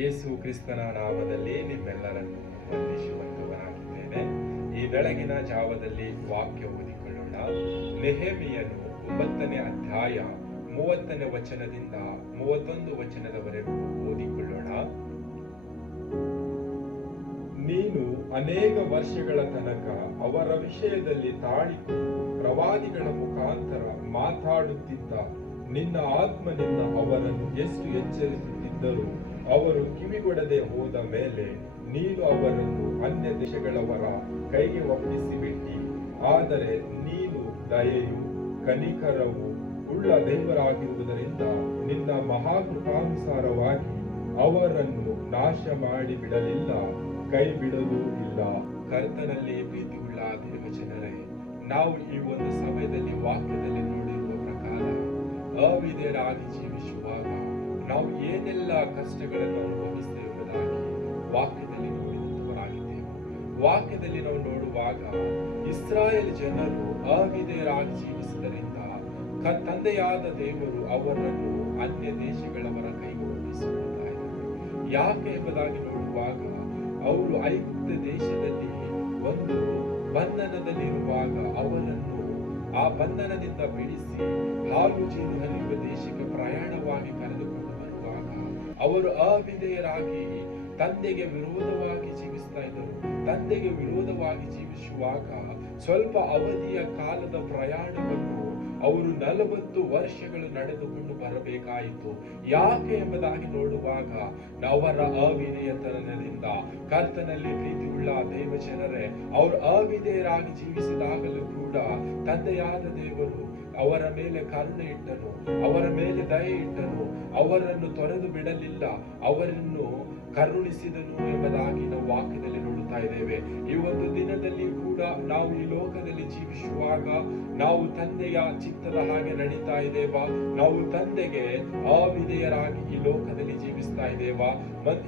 ಯೇಸು ಕ್ರಿಸ್ತನ ನಾಮದಲ್ಲಿ ನಿಮ್ಮೆಲ್ಲರನ್ನು ವಂದಿಸುವಂತವನಾಗಿದ್ದೇನೆ. ಈ ಬೆಳಗಿನ ಜಾವದಲ್ಲಿ ವಾಕ್ಯ ಓದಿಕೊಳ್ಳೋಣ. ನೆಹೆಮೀಯನು 9ನೇ ಅಧ್ಯಾಯ 30ನೇ ವಚನದಿಂದ 31 ವಚನದವರೆಗೂ ಓದಿಕೊಳ್ಳೋಣ. ನೀನು ಅನೇಕ ವರ್ಷಗಳ ತನಕ ಅವರ ವಿಷಯದಲ್ಲಿ ತಾಳಿಕೊಂಡು ಪ್ರವಾದಿಗಳ ಮುಖಾಂತರ ಮಾತಾಡುತ್ತಿದ್ದ ನಿನ್ನ ಆತ್ಮನಿಂದ ಅವರನ್ನು ಎಷ್ಟು ಎಚ್ಚರಿಸುತ್ತಿದ್ದರೂ ಅವರು ಕಿವಿಗೊಡದೆ ಹೋದ ಮೇಲೆ ನೀನು ಅವರನ್ನು ಅನ್ಯ ದೇಶಗಳವರ ಕೈಗೆ ಒಪ್ಪಿಸಿಬಿಟ್ಟಿ. ಆದರೆ ನೀನು ದಯೆಯು ಕನಿಕರವು ಉಳ್ಳ ದೇವರಾಗಿರುವುದರಿಂದ ನಿನ್ನ ಮಹಾಕೃಪಾನುಸಾರವಾಗಿ ಅವರನ್ನು ನಾಶ ಮಾಡಿ ಬಿಡಲಿಲ್ಲ, ಕೈ ಬಿಡಲೂ ಇಲ್ಲ. ಕರ್ತನಲ್ಲಿ ಪ್ರೀತಿಯುಳ್ಳ ದೇವಜನರೇ, ನಾವು ಈ ಒಂದು ಸಮಯದಲ್ಲಿ ವಾಕ್ಯದಲ್ಲಿ ನೋಡಿರುವ ಪ್ರಕಾರ ಅವಿಧೇಯರಾಗಿ ಜೀವಿಸುವಾಗ ನಾವು ಏನೆಲ್ಲ ಕಷ್ಟಗಳನ್ನು ಅನುಭವಿಸ್ತೇವೆ ಎಂಬುದಾಗಿ ವಾಕ್ಯದಲ್ಲಿ ನೋಡಿದಂತವರಾಗಿದ್ದೇವೆ. ವಾಕ್ಯದಲ್ಲಿ ನಾವು ನೋಡುವಾಗ ಇಸ್ರಾಯೇಲ್ ಜನರು ಅವಿಧೇಯರಾಗಿ ಜೀವಿಸಿದರಿಂದ ತಂದೆಯಾದ ದೇವರು ಅವರನ್ನು ಅನ್ಯ ದೇಶಗಳವರ ಕೈಗೆ ಒಪ್ಪಿಸುತ್ತಾ ಇದ್ದಾರೆ. ಯಾಕೆ ಎಂಬುದಾಗಿ ನೋಡುವಾಗ ಅವರು ಐಗುಪ್ತ ದೇಶದಲ್ಲಿ ಒಂದು ಬಂಧನದಲ್ಲಿರುವಾಗ ಅವರನ್ನು ಆ ಬಂಧನದಿಂದ ಬಿಡಿಸಿ ಹಾಲು ಜೇನು ಹರಿಯುವ ದೇಶಕ್ಕೆ ಪ್ರಯಾಣವಾಗಿ ಕರೆದುಕೊಂಡು ಬರುವಾಗ ಅವರು ಅವಿಧೇಯರಾಗಿ ತಂದೆಗೆ ವಿರೋಧವಾಗಿ ಜೀವಿಸ್ತಾ ಇದ್ದರು. ತಂದೆಗೆ ವಿರೋಧವಾಗಿ ಜೀವಿಸುವಾಗ ಸ್ವಲ್ಪ ಅವಧಿಯ ಕಾಲದ ಪ್ರಯಾಣವನ್ನು ಅವರು 40 ವರ್ಷಗಳು ನಡೆದುಕೊಂಡು ಬರಬೇಕಾಯಿತು. ಯಾಕೆ ಎಂಬುದಾಗಿ ನೋಡುವಾಗ ಅವರ ಅವಿಧೇಯತನದಿಂದ ಕರ್ತನಲ್ಲಿ ಪ್ರೀತಿಯುಳ್ಳ ದೇವಜನರೇ, ಅವರು ಅವಿಧೇಯರಾಗಿ ಜೀವಿಸಿದಾಗಲೂ ಕೂಡ ತಂದೆಯಾದ ದೇವರು ಅವರ ಮೇಲೆ ಕರುಣೆ ಇಟ್ಟನು, ಅವರ ಮೇಲೆ ದಯೆ ಇಟ್ಟನು, ಅವರನ್ನು ತೊರೆದು ಬಿಡಲಿಲ್ಲ, ಅವರನ್ನು ಕರುಣಿಸಿದನು ಎಂಬುದಾಗಿ ನಾವು ವಾಕ್ಯದಲ್ಲಿ ನೋಡುತ್ತಾ ಇದ್ದೇವೆ. ಈ ಒಂದು ದಿನದಲ್ಲಿ ಕೂಡ ನಾವು ಈ ಲೋಕದಲ್ಲಿ ಜೀವಿಸುವಾಗ ನಾವು ತಂದೆಯ ಚಿತ್ತದ ಹಾಗೆ ನಡೀತಾ ಇದ್ದೇವಾ? ನಾವು ತಂದೆಗೆ ಅವಿಧೇಯರಾಗಿ ಈ ಲೋಕದಲ್ಲಿ ಜೀವಿಸ್ತಾ ಇದ್ದೇವಾ?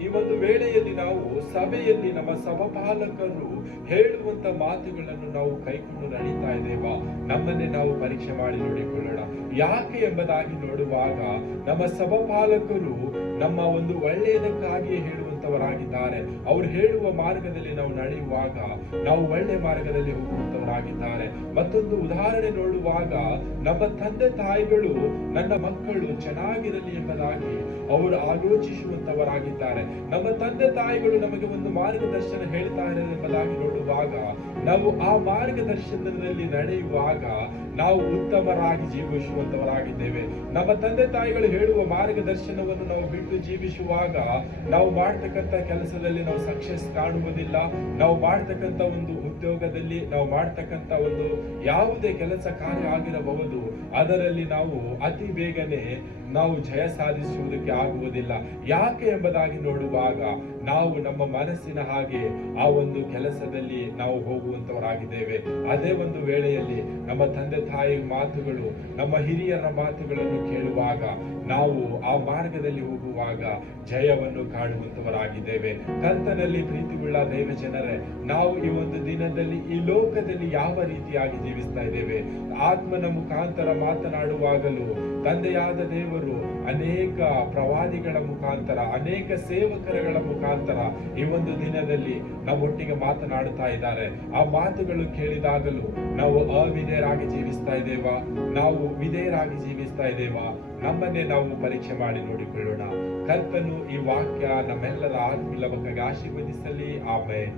ಈ ಒಂದು ವೇಳೆಯಲ್ಲಿ ನಾವು ಸಭೆಯಲ್ಲಿ ನಮ್ಮ ಸಭಾಪಾಲಕರು ಹೇಳುವಂತ ಮಾತುಗಳನ್ನು ನಾವು ಕೈಕೊಂಡು ನಡೀತಾ ಇದ್ದೇವಾ? ನಮ್ಮನ್ನೇ ನಾವು ಪರೀಕ್ಷೆ ಮಾಡಿ ನೋಡಿಕೊಳ್ಳೋಣ. ಯಾಕೆ ಎಂಬುದಾಗಿ ನೋಡುವಾಗ ನಮ್ಮ ಸಭಾಪಾಲಕರು ನಮ್ಮ ಒಂದು ಒಳ್ಳೆಯದಕ್ಕಾಗಿಯೇ ಹೇಳುವಂತವರಾಗಿದ್ದಾರೆ. ಅವರು ಹೇಳುವ ಮಾರ್ಗದಲ್ಲಿ ನಾವು ನಡೆಯುವಾಗ ನಾವು ಒಳ್ಳೆ ಮಾರ್ಗದಲ್ಲಿ ಹೋಗುವಂತವರಾಗಿದ್ದಾರೆ. ಮತ್ತೊಂದು ಉದಾಹರಣೆ ನೋಡುವಾಗ ನಮ್ಮ ತಂದೆ ತಾಯಿಗಳು ನನ್ನ ಮಕ್ಕಳು ಚೆನ್ನಾಗಿರಲಿ ಎಂಬುದಾಗಿ ಅವರು ಆಲೋಚಿಸುವಂತವರಾಗಿದ್ದಾರೆ. ನಮ್ಮ ತಂದೆ ತಾಯಿಗಳು ನಮಗೆ ಒಂದು ಮಾರ್ಗದರ್ಶನ ಹೇಳ್ತಾರೆ ಎಂಬುದಾಗಿ ನೋಡುವಾಗ ನಾವು ಆ ಮಾರ್ಗದರ್ಶನದಲ್ಲಿ ನಡೆಯುವಾಗ ನಾವು ಉತ್ತಮರಾಗಿ ಜೀವಿಸುವಂತವರಾಗಿದ್ದೇವೆ. ನಮ್ಮ ತಂದೆ ತಾಯಿಗಳು ಹೇಳುವ ಮಾರ್ಗದರ್ಶನವನ್ನು ನಾವು ಬಿಟ್ಟು ಜೀವಿಸುವಾಗ ನಾವು ಮಾಡ್ತಕ್ಕಂಥ ಕೆಲಸದಲ್ಲಿ ನಾವು ಸಕ್ಸಸ್ ಕಾಣುವುದಿಲ್ಲ. ನಾವು ಮಾಡ್ತಕ್ಕಂಥ ಒಂದು ಉದ್ಯೋಗದಲ್ಲಿ, ನಾವು ಮಾಡ್ತಕ್ಕಂಥ ಒಂದು ಯಾವುದೇ ಕೆಲಸ ಕಾರ್ಯ ಆಗಿರಬಹುದು, ಅದರಲ್ಲಿ ನಾವು ಅತಿ ಬೇಗನೆ ನಾವು ಜಯ ಸಾಧಿಸುವುದಕ್ಕೆ ಆಗುವುದಿಲ್ಲ. ಯಾಕೆ ಎಂಬುದಾಗಿ ನೋಡುವಾಗ ನಾವು ನಮ್ಮ ಮನಸ್ಸಿನ ಹಾಗೆ ಆ ಒಂದು ಕೆಲಸದಲ್ಲಿ ನಾವು ಹೋಗುವಂತವರಾಗಿದ್ದೇವೆ. ಅದೇ ಒಂದು ವೇಳೆಯಲ್ಲಿ ನಮ್ಮ ತಂದೆ ತಾಯಿ ಮಾತುಗಳು, ನಮ್ಮ ಹಿರಿಯರ ಮಾತುಗಳನ್ನು ಕೇಳುವಾಗ ನಾವು ಆ ಮಾರ್ಗದಲ್ಲಿ ಹೋಗುವಾಗ ಜಯವನ್ನು ಕಾಣುವಂತವರಾಗಿದ್ದೇವೆ. ಕರ್ತನಲ್ಲಿ ಪ್ರೀತಿಯುಳ್ಳ ದೇವಜನರೇ, ನಾವು ಈ ಒಂದು ದಿನದಲ್ಲಿ ಈ ಲೋಕದಲ್ಲಿ ಯಾವ ರೀತಿಯಾಗಿ ಜೀವಿಸ್ತಾ ಇದ್ದೇವೆ? ಆತ್ಮನ ಮುಖಾಂತರ ಮಾತನಾಡುವಾಗಲೂ ತಂದೆಯಾದ ದೇವರು ಅನೇಕ ಪ್ರವಾದಿಗಳ ಮುಖಾಂತರ, ಅನೇಕ ಸೇವಕರುಗಳ ಮುಖಾಂತರ ಈ ಒಂದು ದಿನದಲ್ಲಿ ನಮ್ಮೊಟ್ಟಿಗೆ ಮಾತನಾಡುತ್ತಾ ಇದ್ದಾರೆ. ಆ ಮಾತುಗಳು ಕೇಳಿದಾಗಲೂ ನಾವು ಅವಿಧೇಯರಾಗಿ ಜೀವಿಸ್ತಾ ಇದ್ದೇವಾ? ನಾವು ವಿಧೇಯರಾಗಿ ಜೀವಿಸ್ತಾ ಇದ್ದೇವಾ? ನಮ್ಮನ್ನೇ ನಾವು ಪರೀಕ್ಷೆ ಮಾಡಿ ನೋಡಿಕೊಳ್ಳೋಣ. ಕರ್ತನು ಈ ವಾಕ್ಯ ನಮ್ಮೆಲ್ಲರ ಆತ್ಮೀಯ ಆಶೀರ್ವದಿಸಲಿ. ಆಮೆನ್.